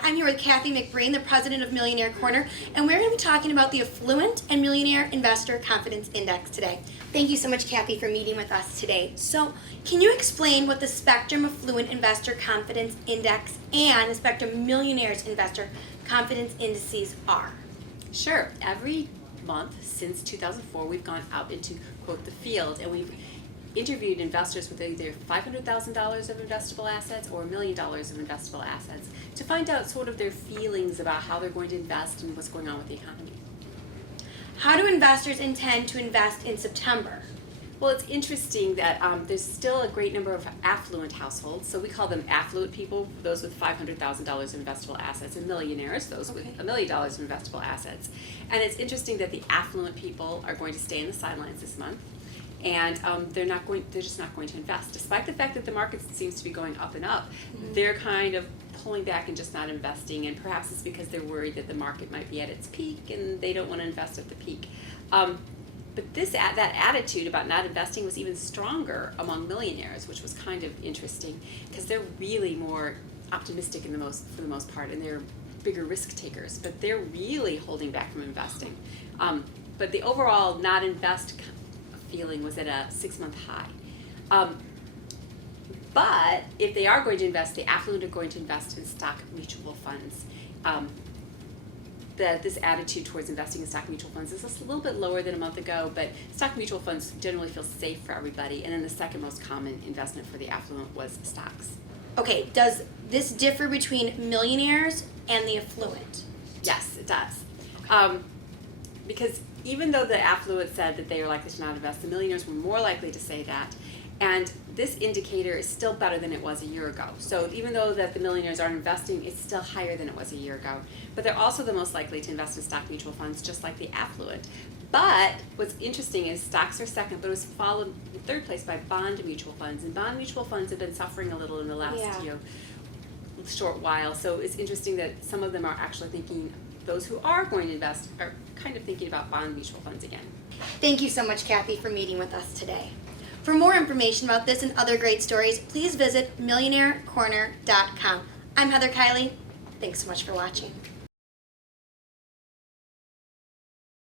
Hi, I'm here with Kathy McBreen, the president of Millionaire Corner, and we're going to be talking about the Affluent and Millionaire Investor Confidence Index today. Thank you so much, Kathy, for meeting with us today. So, can you explain what the Spectrem Affluent Investor Confidence Index and the Spectrem Millionaires Investor Confidence Indices are? Sure. Every month since 2004, we've gone out into, quote, the field, and we've interviewed investors with either $500,000 of investable assets or $1 million of investable assets to find out sort of their feelings about how they're going to invest and what's going on with the economy. How do investors intend to invest in September? Well, it's interesting that there's still a great number of affluent households, so we call them affluent people, those with $500,000 of investable assets, and millionaires, those with $1 million of investable assets. And it's interesting that the affluent people are going to stay in the sidelines this month, and they're just not going to invest. Despite the fact that the market seems to be going up and up, they're kind of pulling back and just not investing, and perhaps it's because they're worried that the market might be at its peak and they don't want to invest at the peak. But that attitude about not investing was even stronger among millionaires, which was kind of interesting because they're really more optimistic for the most part, and they're bigger risk takers, but they're really holding back from investing. But the overall not invest feeling was at a 6-month high. But if they are going to invest, the affluent are going to invest in stock mutual funds. This attitude towards investing in stock mutual funds is a little bit lower than a month ago, but stock mutual funds generally feel safe for everybody. And then the second most common investment for the affluent was stocks. Okay, does this differ between millionaires and the affluent? Yes, it does. Because even though the affluent said that they are likely to not invest, the millionaires were more likely to say that. And this indicator is still better than it was a year ago. So even though that the millionaires are investing, it's still higher than it was a year ago. But they're also the most likely to invest in stock mutual funds, just like the affluent. But what's interesting is stocks are second, but it was followed in third place by bond mutual funds. And bond mutual funds have been suffering a little in the last short while. So it's interesting that some of them are actually thinking, those who are going to invest are kind of thinking about bond mutual funds again. Thank you so much, Kathy, for meeting with us today. For more information about this and other great stories, please visit millionairecorner.com. I'm Heather Kiley. Thanks so much for watching.